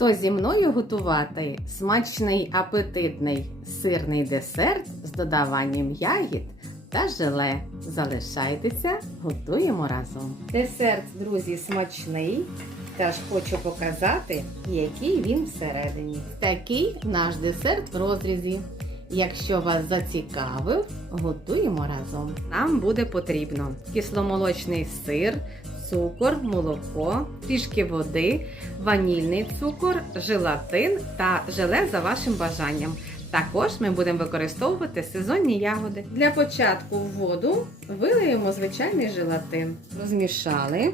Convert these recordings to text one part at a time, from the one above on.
Хто зі мною готувати смачний апетитний сирний десерт з додаванням ягід та желе. Залишайтеся, готуємо разом. Десерт, друзі, смачний. Теж хочу показати, який він всередині. Такий наш десерт в розрізі. Якщо вас зацікавив, готуємо разом. Нам буде потрібно кисломолочний сир, цукор, молоко, трішки води, ванільний цукор, желатин та желе за вашим бажанням. Також ми будемо використовувати сезонні ягоди. Для початку в воду вилиємо звичайний желатин. Розмішали,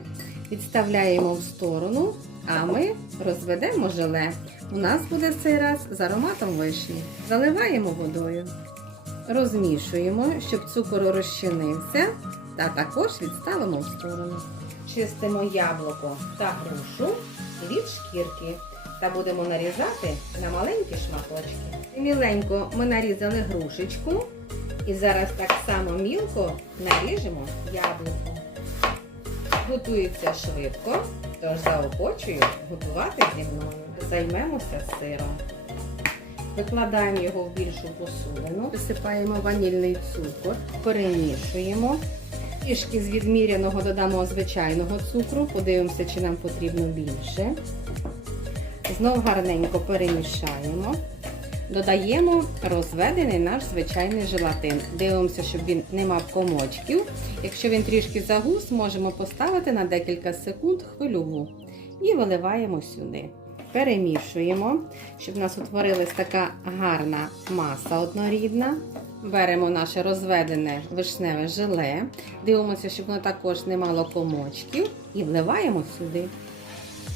відставляємо в сторону, а ми розведемо желе. У нас буде цей раз з ароматом вишні. Заливаємо водою. Розмішуємо, щоб цукор розчинився, та також відставимо в сторону. Чистимо яблуко та грушу від шкірки та будемо нарізати на маленькі шматочки. Міленько ми нарізали грушечку і зараз так само мілко наріжемо яблуко. Готується швидко, тож заохочую готувати зі мною. Займемося сиром. Викладаємо його в більшу посудину, висипаємо ванільний цукор, перемішуємо. Трішки з відміряного додамо звичайного цукру, подивимося, чи нам потрібно більше. Знов гарненько перемішаємо. Додаємо розведений наш звичайний желатин. Дивимося, щоб він не мав комочків. Якщо він трішки загус, можемо поставити на декілька секунд хвильову і виливаємо сюди. Перемішуємо, щоб у нас утворилась така гарна маса однорідна. Беремо наше розведене вишневе желе, дивимося, щоб воно також не мало комочків, і вливаємо сюди.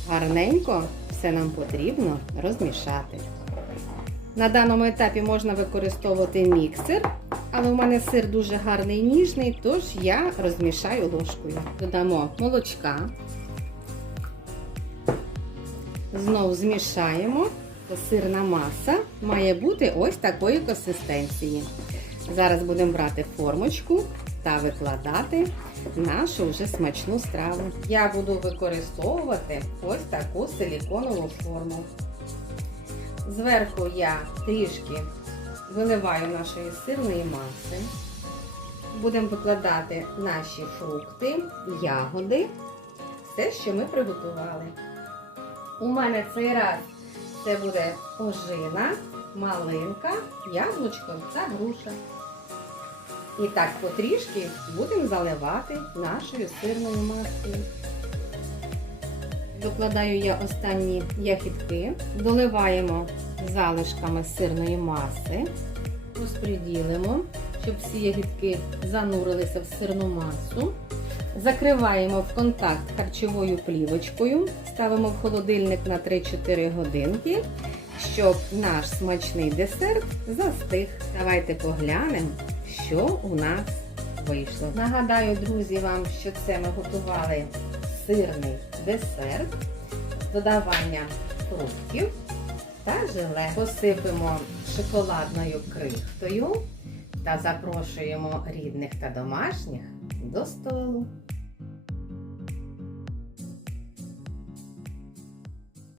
Гарненько все нам потрібно розмішати. На даному етапі можна використовувати міксер, але в мене сир дуже гарний і ніжний, тож я розмішаю ложкою. Додамо молочка. Знову змішаємо. Сирна маса має бути ось такої консистенції. Зараз будемо брати формочку та викладати нашу вже смачну страву. Я буду використовувати ось таку силіконову форму. Зверху я трішки виливаю нашої сирної маси. Будемо викладати наші фрукти, ягоди, все, що ми приготували. У мене цей раз це буде ожина, малинка, яблучко та груша. І так потрішки будемо заливати нашою сирною масою. Докладаю я останні ягідки, доливаємо залишками сирної маси, розподілимо, щоб всі ягідки занурилися в сирну масу. Закриваємо в контакт харчовою плівочкою, ставимо в холодильник на 3-4 годинки, щоб наш смачний десерт застиг. Давайте поглянемо, що у нас вийшло. Нагадаю, друзі, вам, що це ми готували сирний десерт з додаванням фруктів та желе. Посипемо шоколадною крихтою та запрошуємо рідних та домашніх до столу.